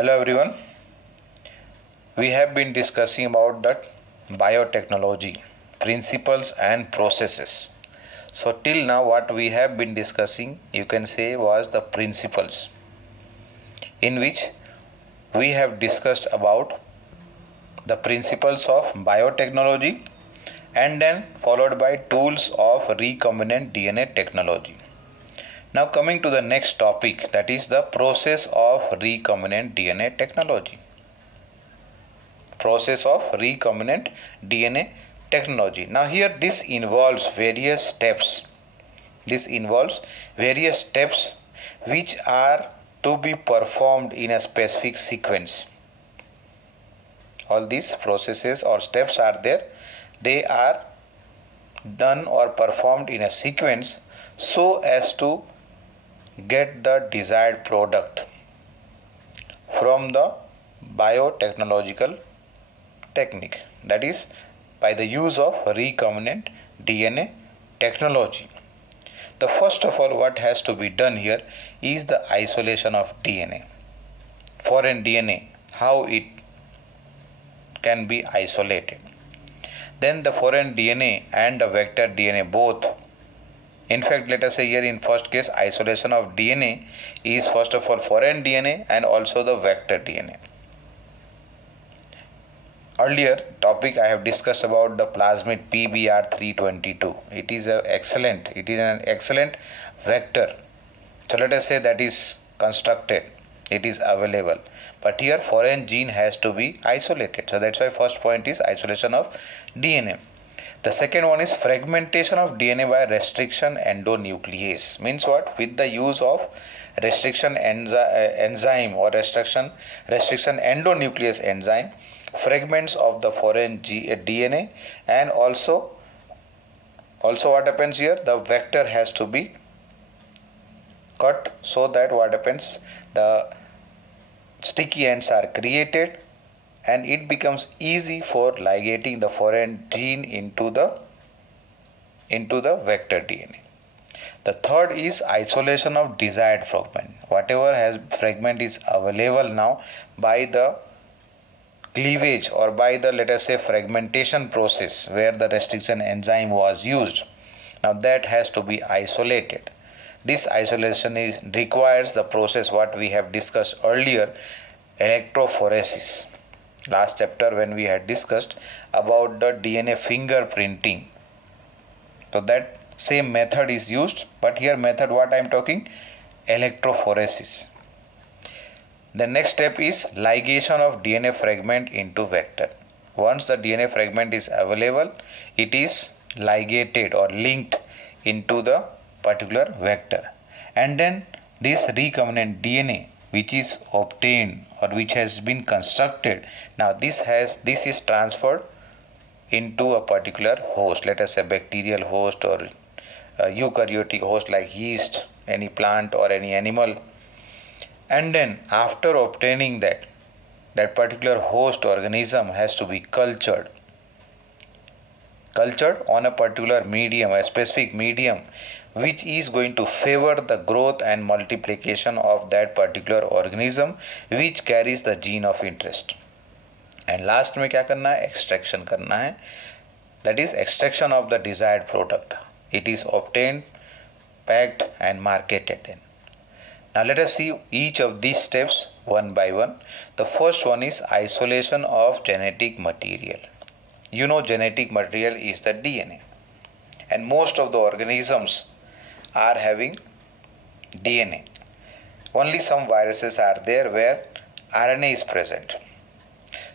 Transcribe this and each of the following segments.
Hello everyone. We have been discussing about the biotechnology, principles and processes. So till now what we have been discussing, you can say, was the principles, in which we have discussed about the principles of biotechnology and then followed by tools of recombinant DNA technology. Now coming to the next topic, that is the process of recombinant DNA technology. Process of recombinant DNA technology. Now here this involves various steps. Which are to be performed in a specific sequence. All these processes or steps are there. They are done or performed in a sequence so as to get the desired product from the biotechnological technique, that is by the use of recombinant DNA technology. The first of all what has to be done here is the isolation of DNA. Foreign DNA, how it can be isolated. Then the foreign DNA and the vector DNA both. In fact, let us say here in first case isolation of DNA is first of all foreign DNA and also the vector DNA. Earlier topic I have discussed about the plasmid PBr322. It is an excellent vector. So let us say that is constructed, it is available. But here foreign gene has to be isolated. So that's why first point is isolation of DNA. The second one is fragmentation of DNA by restriction endonuclease. Means what? With the use of restriction enzyme or restriction endonuclease enzyme, fragments of the foreign DNA, and also what happens here, the vector has to be cut so that what happens, the sticky ends are created and it becomes easy for ligating the foreign gene into the vector DNA. The third is isolation of desired fragment. Whatever fragment is available now by the cleavage or by the, let us say, fragmentation process where the restriction enzyme was used, now that has to be isolated. This isolation requires the process what we have discussed earlier, electrophoresis. Last chapter when we had discussed about the DNA fingerprinting. So that same method is used, but here method what I am talking, electrophoresis. The next step is ligation of DNA fragment into vector. Once the DNA fragment is available, it is ligated or linked into the particular vector. And then this recombinant DNA which is obtained or which has been constructed, now this is transferred into a particular host, let us say bacterial host or a eukaryotic host like yeast, any plant or any animal. And then after obtaining that particular host organism has to be cultured on a particular medium, a specific medium which is going to favor the growth and multiplication of that particular organism which carries the gene of interest. And last में क्या करना है, extraction करना है, that is extraction of the desired product. It is obtained, packed and marketed. Now let us see each of these steps one by one. The first one is isolation of genetic material. You know, genetic material is the DNA, and most of the organisms are having DNA. Only some viruses are there where RNA is present.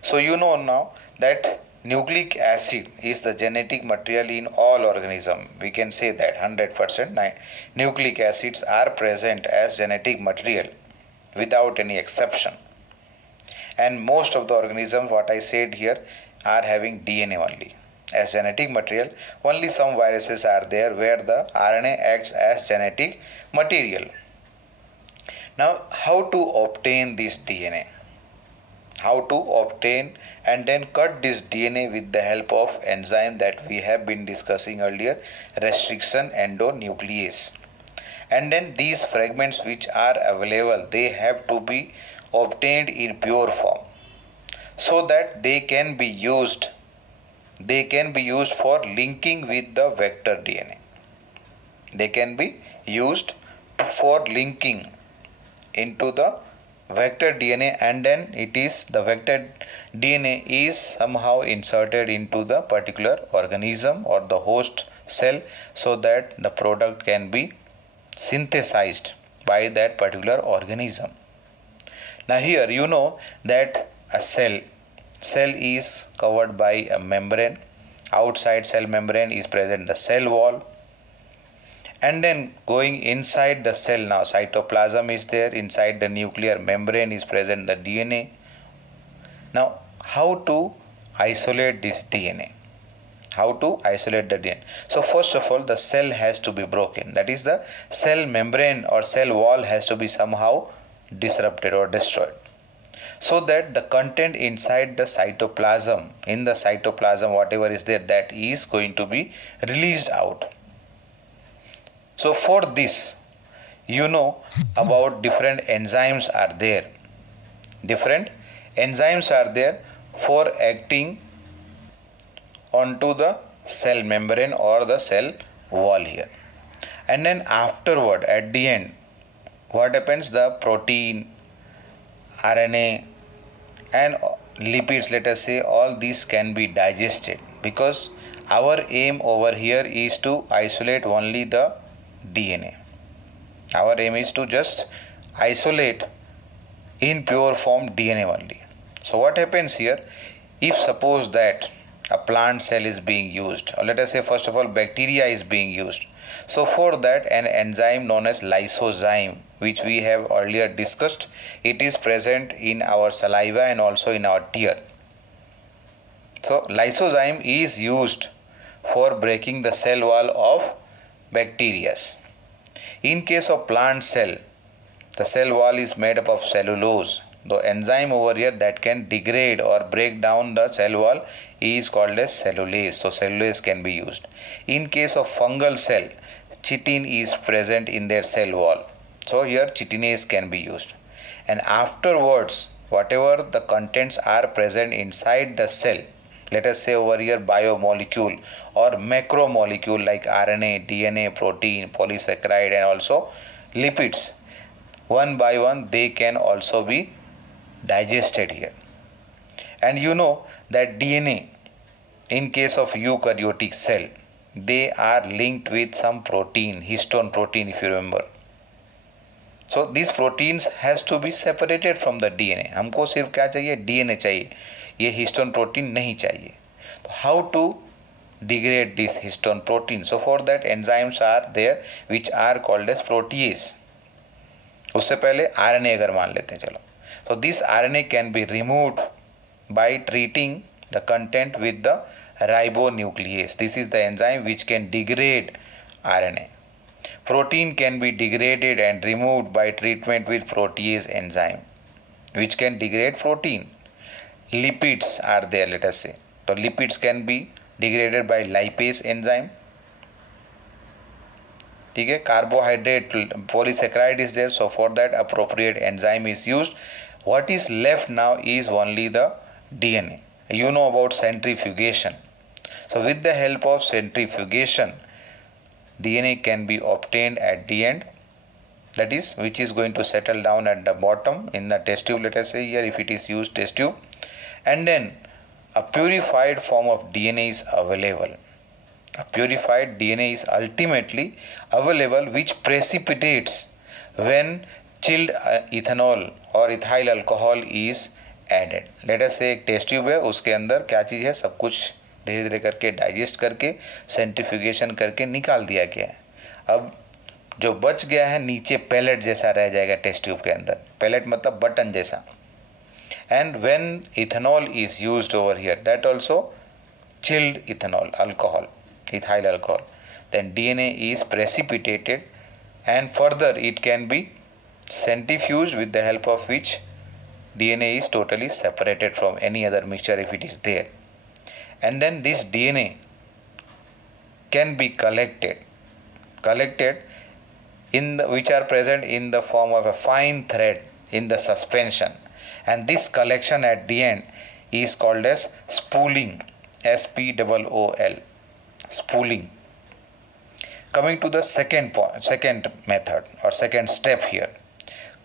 So you know now that nucleic acid is the genetic material in all organisms. We can say that 100% nucleic acids are present as genetic material without any exception. And most of the organisms, what I said here, are having DNA only as genetic material. Only some viruses are there where the RNA acts as genetic material. Now, how to obtain this DNA? How to obtain and then cut this DNA with the help of enzyme that we have been discussing earlier, restriction endonuclease. And then these fragments which are available, they have to be obtained in pure form, so that they can be used for linking with the vector DNA. They can be used for linking into the vector DNA, and then the vector DNA is somehow inserted into the particular organism or the host cell, so that the product can be synthesized by that particular organism. Now here you know that a cell is covered by a membrane. Outside cell membrane is present the cell wall, and then going inside the cell, now cytoplasm is there. Inside the nuclear membrane is present the DNA. Now how to isolate this DNA? How to isolate the DNA? So first of all, the cell has to be broken. That is, the cell membrane or cell wall has to be somehow disrupted or destroyed, so that the content inside the cytoplasm, whatever is there, that is going to be released out. So for this, you know about different enzymes are there. Different enzymes are there for acting onto the cell membrane or the cell wall here. And then afterward, at the end, what happens? The protein, RNA and lipids, let us say, all these can be digested, because our aim over here is to isolate only the DNA. Our aim is to just isolate in pure form DNA only. So what happens here? If suppose that a plant cell is being used, or let us say first of all bacteria is being used, so for that an enzyme known as lysozyme, which we have earlier discussed, it is present in our saliva and also in our tear. So lysozyme is used for breaking the cell wall of bacteria. In case of plant cell, the cell wall is made up of cellulose. The enzyme over here that can degrade or break down the cell wall is called as cellulase. So cellulase can be used. In case of fungal cell, chitin is present in their cell wall. So here chitinase can be used. And afterwards, whatever the contents are present inside the cell, let us say over here biomolecule or macromolecule like RNA, DNA, protein, polysaccharide and also lipids, one by one they can also be digested here. And you know that DNA, in case of eukaryotic cell, they are linked with some protein, histone protein, if you remember. So these proteins has to be separated from the DNA. हमको सिर्फ क्या चाहिए? DNA चाहिए, ये histone protein नहीं चाहिए. तो how to degrade this histone protein? So for that enzymes are there which are called as protease. उससे पहले RNA अगर मान लेते हैं, चलो, so this RNA can be removed by treating the content with the ribonuclease. This is the enzyme which can degrade RNA. Protein can be degraded and removed by treatment with protease enzyme, which can degrade protein. Lipids are there, let us say. So lipids can be degraded by lipase enzyme. ठीक है, carbohydrate, polysaccharide is there, so for that appropriate enzyme is used. What is left now is only the DNA. You know about centrifugation. So with the help of centrifugation, DNA can be obtained at the end, that is, which is going to settle down at the bottom in the test tube, let us say here if it is used test tube, and then a purified form of DNA is available. A purified DNA is ultimately available, which precipitates when chilled ethanol or ethyl alcohol is added. Let us say एक test tube है, उसके अंदर क्या चीज़ है, सब कुछ धीरे धीरे करके डाइजेस्ट करके सेंट्रीफ्यूगेशन करके निकाल दिया गया है. अब जो बच गया है नीचे पैलेट जैसा रह जाएगा टेस्ट ट्यूब के अंदर. पैलेट मतलब बटन जैसा. And when ethanol is used over here, that also chilled ethanol alcohol, ethyl alcohol, then DNA is precipitated and further it can be centrifuged, with the help of which DNA is totally separated from any other mixture if it is there. And then this DNA can be collected in the, which are present in the form of a fine thread in the suspension, and this collection at the end is called as spooling, SPOOL, spooling. Coming to the second method or second step here,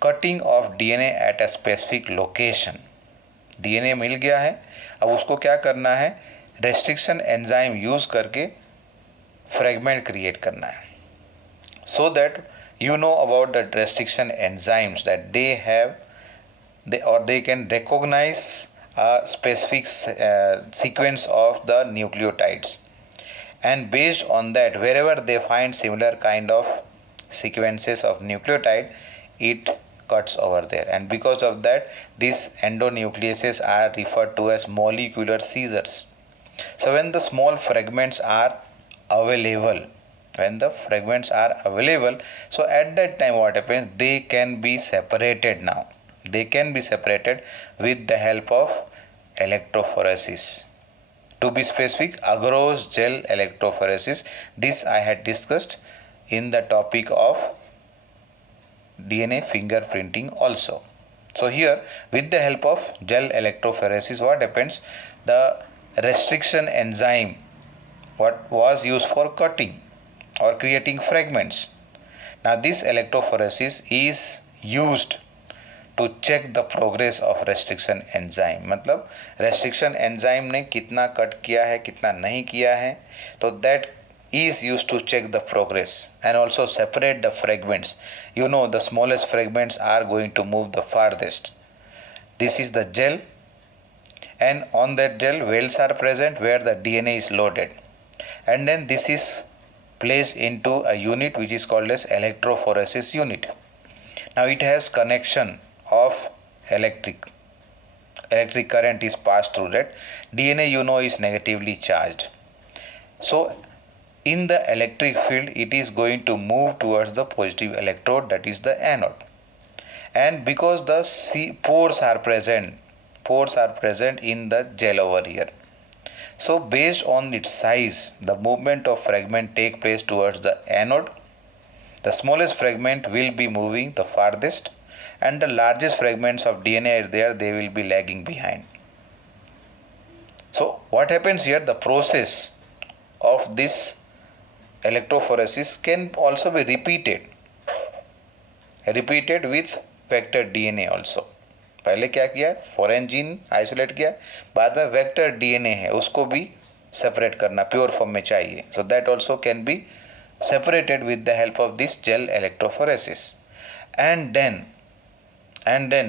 cutting of DNA at a specific location. DNA मिल गया है, अब उसको क्या करना है, restriction enzyme use करके fragment create करना है. So that you know about the restriction enzymes, that they can recognize a specific sequence of the nucleotides, and based on that, wherever they find similar kind of sequences of nucleotide, it cuts over there, and because of that these endonucleases are referred to as molecular scissors. So when the small fragments are available, so at that time what happens, they can be separated now. They can be separated with the help of electrophoresis. To be specific, agarose gel electrophoresis. This I had discussed in the topic of DNA fingerprinting also. So here, with the help of gel electrophoresis, what happens, the restriction enzyme what was used for cutting or creating fragments. Now this electrophoresis is used to check the progress of restriction enzyme. मतलब restriction enzyme ने कितना cut किया है, कितना नहीं किया है, तो that is used to check the progress and also separate the fragments. You know, the smallest fragments are going to move the farthest. This is the gel, and on that gel wells are present where the DNA is loaded, and then this is placed into a unit which is called as electrophoresis unit. Now it has connection of electric current is passed through that. DNA, you know, is negatively charged, so in the electric field it is going to move towards the positive electrode, that is the anode. And because the pores are present in the gel over here, so based on its size, the movement of fragment take place towards the anode. The smallest fragment will be moving the farthest, and the largest fragments of DNA are there, they will be lagging behind. So what happens here, the process of this electrophoresis can also be repeated with vector DNA also. पहले क्या किया, foreign gene isolate किया, बाद में vector DNA है उसको भी separate करना, प्योर फॉर्म में चाहिए. So that also can be separated with the help of this gel electrophoresis, and then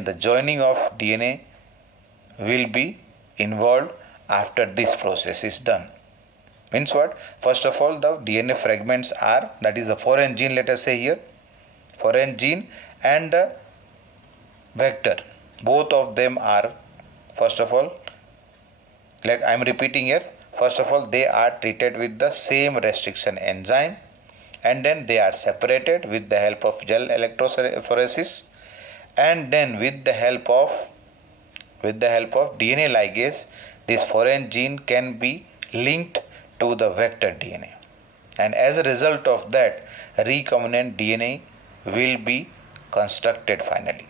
the joining of DNA will be involved after this process is done. Means what? First of all, the DNA fragments are, that is the foreign gene, let us say here, foreign gene and the vector, both of them are, first of all, I am repeating here, first of all they are treated with the same restriction enzyme, and then they are separated with the help of gel electrophoresis, and then with the help of DNA ligase, this foreign gene can be linked to the vector DNA, and as a result of that, recombinant DNA will be constructed finally.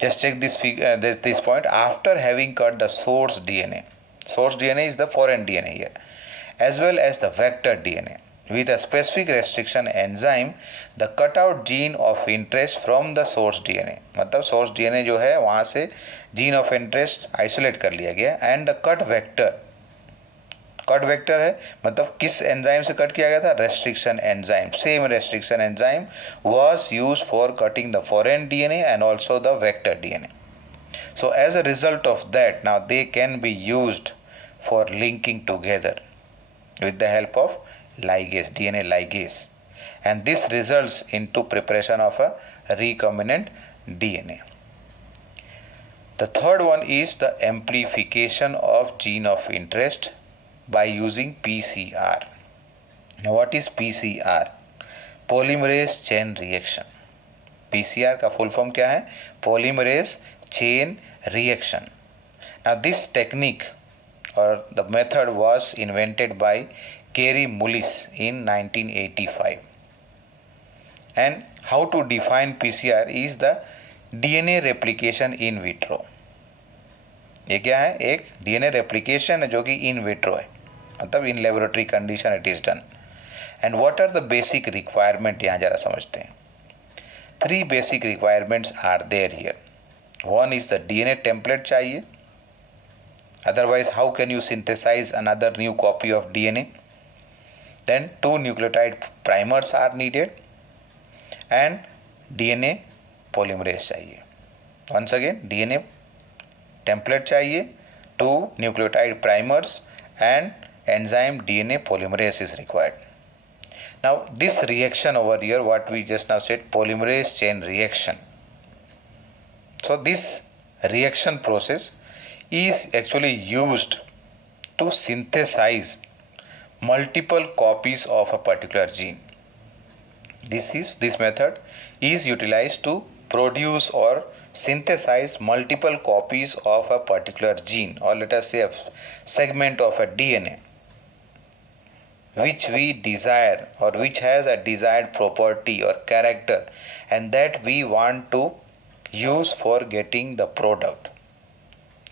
Just check this point. After having cut the source DNA is the foreign DNA here, as well as the vector DNA, with a specific restriction enzyme, the cutout gene of interest from the source DNA, मतलब source DNA जो है वहाँ से gene of interest isolate कर लिया गया, and the cut vector है, मतलब किस एंजाइम से कट किया गया था, restriction enzyme. Same restriction enzyme was used for cutting the foreign DNA and also the vector DNA. So as a result of that, now they can be used for linking together with the help of ligase, DNA ligase, and this results into preparation of a recombinant DNA. The third one is the amplification of gene of interest by using PCR. Now what is PCR? Polymerase chain reaction. PCR का full form क्या है? Polymerase chain reaction. Now this technique or the method was invented by Kary Mullis in 1985. And how to define PCR is the DNA replication in vitro. ये क्या है? एक DNA replication है जो कि इन विट्रो है, मतलब in laboratory condition it is done. And what are the basic requirement, यहाँ जरा समझते हैं। 3 basic requirements are there here. One is the DNA template चाहिए, otherwise how can you synthesize another new copy of DNA? Then 2 nucleotide primers are needed and DNA polymerase चाहिए। once again DNA template चाहिए, 2 nucleotide primers and enzyme DNA polymerase is required। now this reaction over here, what we just now said, polymerase chain reaction, so this reaction process is actually used to synthesize multiple copies of a particular gene. This method is utilized to produce or synthesize multiple copies of a particular gene, or let us say a segment of a DNA which we desire or which has a desired property or character, and that we want to use for getting the product.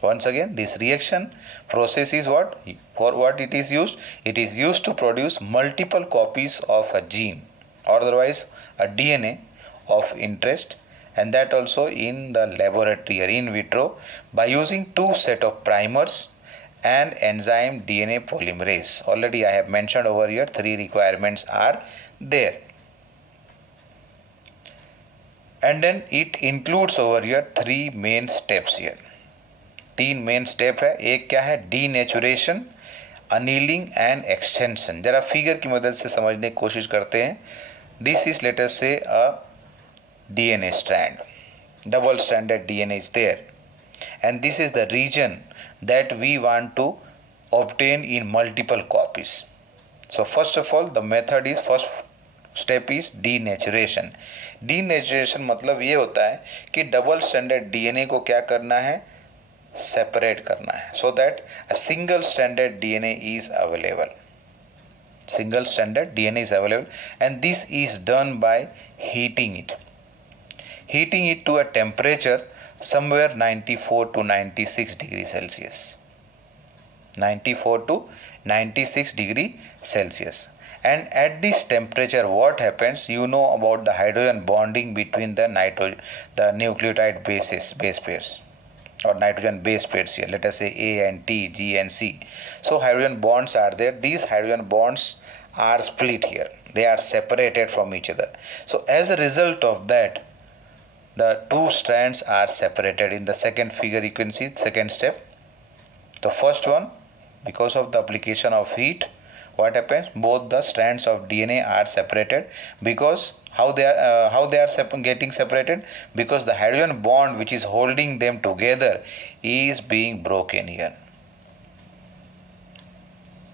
Once again, this reaction process is what? For what it is used? It is used to produce multiple copies of a gene, or otherwise a DNA of interest, and that also in the laboratory or in vitro by using 2 set of primers and enzyme DNA polymerase. Already I have mentioned over here 3 requirements are there. And then it includes over here 3 main steps here. 3 main step है। एक क्या है? Denaturation, annealing and extension. जरा figure की मदद से समझने की कोशिश करते हैं। This is let us say a DNA strand, double stranded DNA is there, and this is the reason that we want to obtain in multiple copies. So first of all the method is, first step is denaturation. Denaturation मतलब ये होता है कि double stranded DNA को क्या करना है? Separate करना है, so that a single stranded DNA is available. Single stranded DNA is available, and this is done by heating it. Heating it to a temperature somewhere 94 to 96 degrees Celsius. 94 to 96 degree Celsius. And at this temperature, what happens? You know about the hydrogen bonding between the nucleotide base pairs, or nitrogen base pairs here, let us say A and T, G and C. So hydrogen bonds are there. These hydrogen bonds are split here. They are separated from each other. So as a result of that, the 2 strands are separated. In the second figure you can see second step. The first one, because of the application of heat, what happens? Both the strands of DNA are separated. Because how they are getting separated? Because the hydrogen bond which is holding them together is being broken here.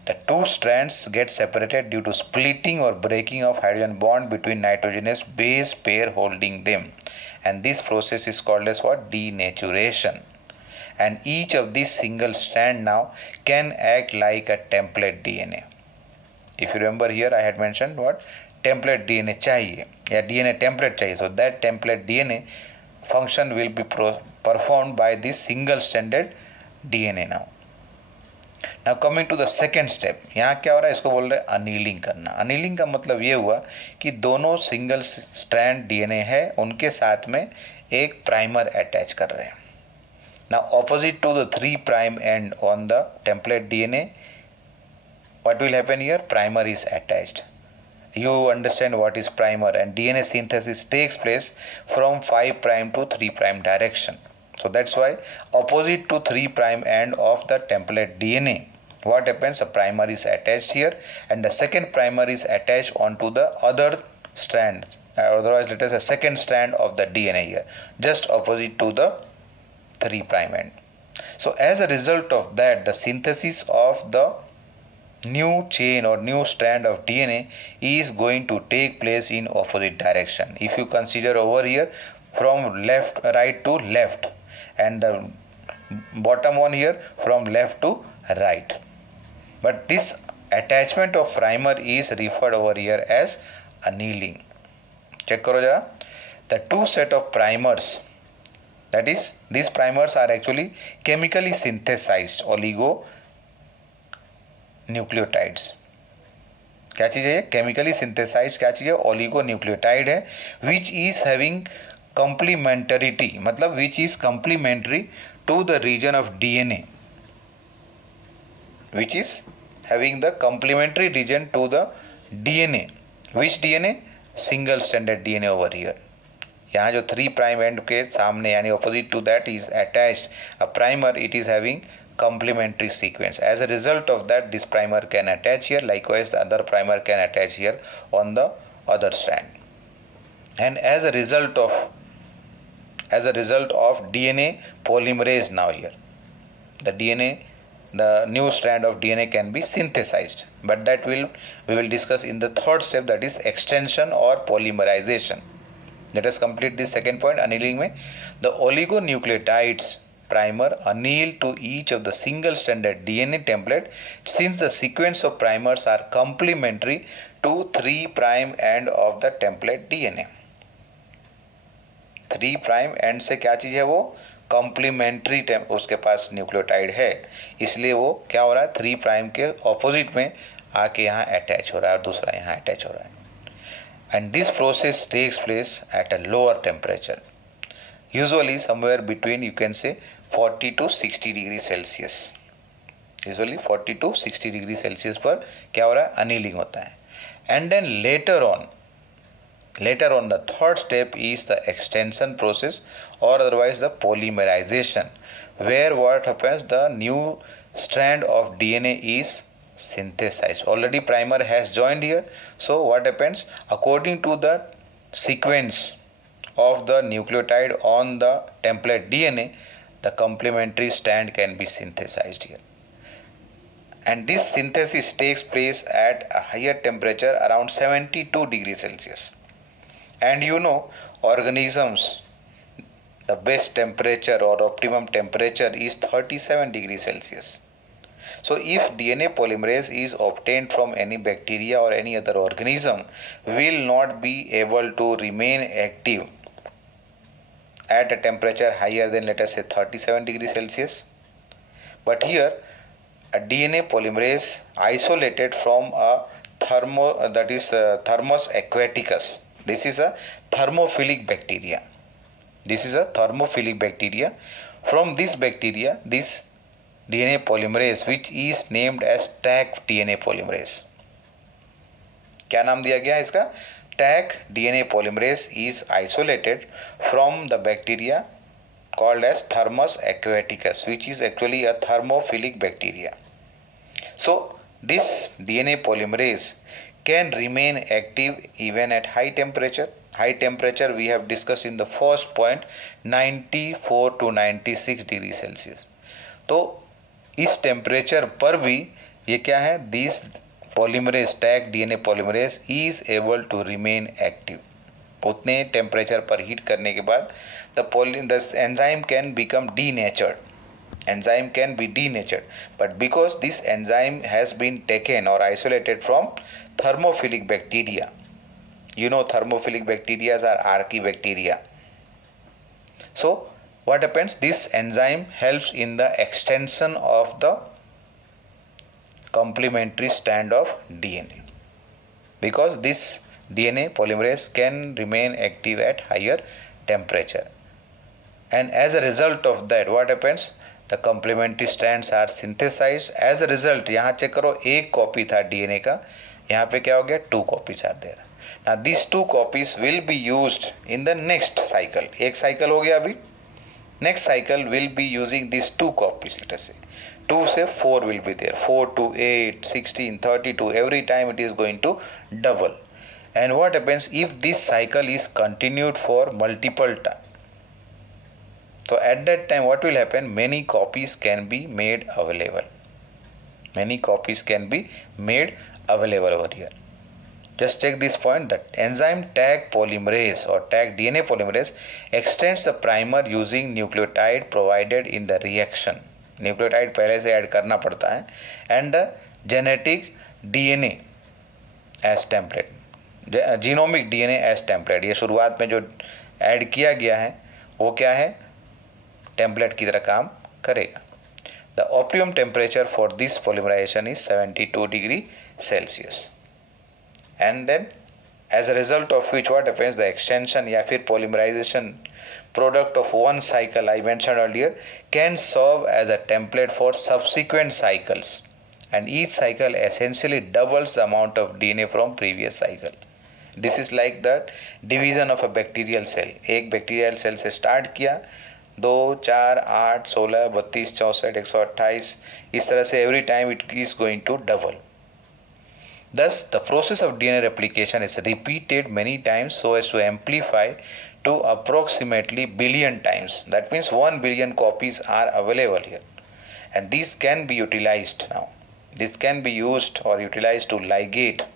The 2 strands get separated due to splitting or breaking of hydrogen bond between nitrogenous base pair holding them, and this process is called as what? Denaturation. And each of these single strand now can act like a template DNA. If you remember here, I had mentioned what? Template DNA चाहिए या DNA template चाहिए. So that template DNA function will be performed by this single stranded DNA now. Now coming to the second step, यहाँ क्या हो रहा है? इसको बोल रहे हैं अनीलिंग करना। अनीलिंग का मतलब ये हुआ कि दोनों सिंगल स्ट्रैंड डीएनए है, उनके साथ में एक प्राइमर अटैच कर रहे हैं। Now opposite to the 3' end on the template DNA, what will happen here? Primer is attached. You understand what is primer, and DNA synthesis takes place from 5' to 3' direction. So that's why opposite to 3' end of the template DNA, what happens? A primer is attached here, and the second primer is attached onto the other strand, otherwise let us say second strand of the DNA here, just opposite to the 3' end. So as a result of that, the synthesis of the new chain or new strand of DNA is going to take place in opposite direction. If you consider over here from right to left, and the bottom one here from left to right. But this attachment of primer is referred over here as annealing. Check करो जरा. The 2 set of primers That is, these primers are actually chemically synthesized oligonucleotides. क्या चीज़ है ये? Chemically synthesise क्या चीज़ है? Oligonucleotide है, विच is having complementarity, मतलब which is complementary to the region of DNA, which is having the complementary region to the DNA. Which DNA? Single standard DNA over here. यहाँ जो 3 prime end के सामने यानी opposite to that is attached a primer, it is having complementary sequence. As a result of that, this primer can attach here, likewise the other primer can attach here on the other strand. And as a result of DNA polymerase, now here the new strand of DNA can be synthesized, but that we will discuss in the third step, that is extension or polymerization. Let us complete this second point. Annealing में the oligonucleotides primer anneal to each of the single stranded DNA template, since the sequence of primers are complementary to 3 prime end of the template DNA. 3 prime and से क्या चीज़ है? वो complementary उसके पास nucleotide है, इसलिए वो क्या हो रहा है? 3 प्राइम के ऑपोजिट में आके यहाँ अटैच हो रहा है और दूसरा यहाँ अटैच हो रहा है. And this process takes place at a lower temperature, usually somewhere between, you can say, 40 to 60 degree Celsius. Usually 40 to 60 degree Celsius पर क्या हो रहा है? अनीलिंग होता है. And then later on the third step is the extension process और otherwise the polymerisation, where what happens? The new strand of DNA is synthesized. Already primer has joined here, so what happens? According to the sequence of the nucleotide on the template DNA, the complementary strand can be synthesized here. And this synthesis takes place at a higher temperature, around 72 degrees Celsius. And you know, organisms, the best temperature or optimum temperature is 37 degrees Celsius. So if DNA polymerase is obtained from any bacteria or any other organism, will not be able to remain active at a temperature higher than, let us say, 37 degrees Celsius. But here a DNA polymerase isolated from a Thermus aquaticus. This is a thermophilic bacteria. From this bacteria, this DNA polymerase, which is named as Taq DNA polymerase. क्या नाम दिया गया है इसका? Taq DNA polymerase is isolated from the bacteria called as Thermus aquaticus, which is actually a thermophilic bacteria. So this DNA polymerase can remain active even at high temperature. High temperature we have discussed in the first point, 94 to 96 degree Celsius. तो इस temperature पर भी ये क्या है? This polymerase, Taq DNA polymerase is able to remain active. उतने temperature पर heat करने के बाद the enzyme can become denatured. Enzyme can be denatured, but because this enzyme has been taken or isolated from thermophilic bacteria, you know, thermophilic bacteria are archaebacteria. So what happens? This enzyme helps in the extension of the complementary strand of DNA, because this DNA polymerase can remain active at higher temperature, and as a result of that, what happens? The complementary strands are synthesized. As a result, यहाँ check करो, एक copy था DNA का, यहाँ पे क्या हो गया? 2 copies are there. Now these 2 copies will be used in the next cycle. एक साइकिल हो गया अभी. Next cycle will be using these 2 copies. Let us say 2 से 4 will be there. 4 to 8, 16, 32. Every time it is going to double. And what happens if this cycle is continued for multiple times? So at that time, what will happen? Many copies can be made available. Over here. Just check this point, that enzyme Taq polymerase or Taq DNA polymerase extends the primer using nucleotide provided in the reaction. Nucleotide पहले से add करना पड़ता है. And genetic DNA as template, genomic DNA as template. ये शुरुआत में जो add किया गया है वो क्या है? टेम्पलेट की तरह काम करेगा. The optimum temperature for this polymerisation is 72 degree Celsius. And then as a result of which what happens, the extension या फिर polymerization product of one cycle I mentioned earlier can serve as a template for subsequent cycles, and each cycle essentially doubles the amount of DNA from previous cycle. This is like the division of a bacterial cell. एक bacterial cell से start किया, 2, 4, 8, 16, 32, 64, 128, इस तरह से every time it is going to double. Thus, the process of DNA replication is repeated many times so as to amplify to approximately billion times. That means 1 billion copies are available here. And these can be utilized now. This can be used or utilized to ligate,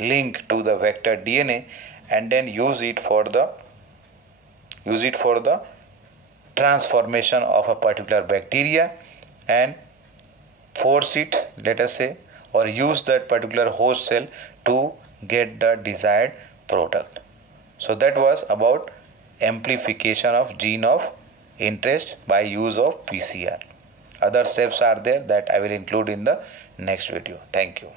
link to the vector DNA, and then use it for the transformation of a particular bacteria and force it, let us say, or use that particular host cell to get the desired product. So that was about amplification of gene of interest by use of PCR. Other steps are there that I will include in the next video. Thank you.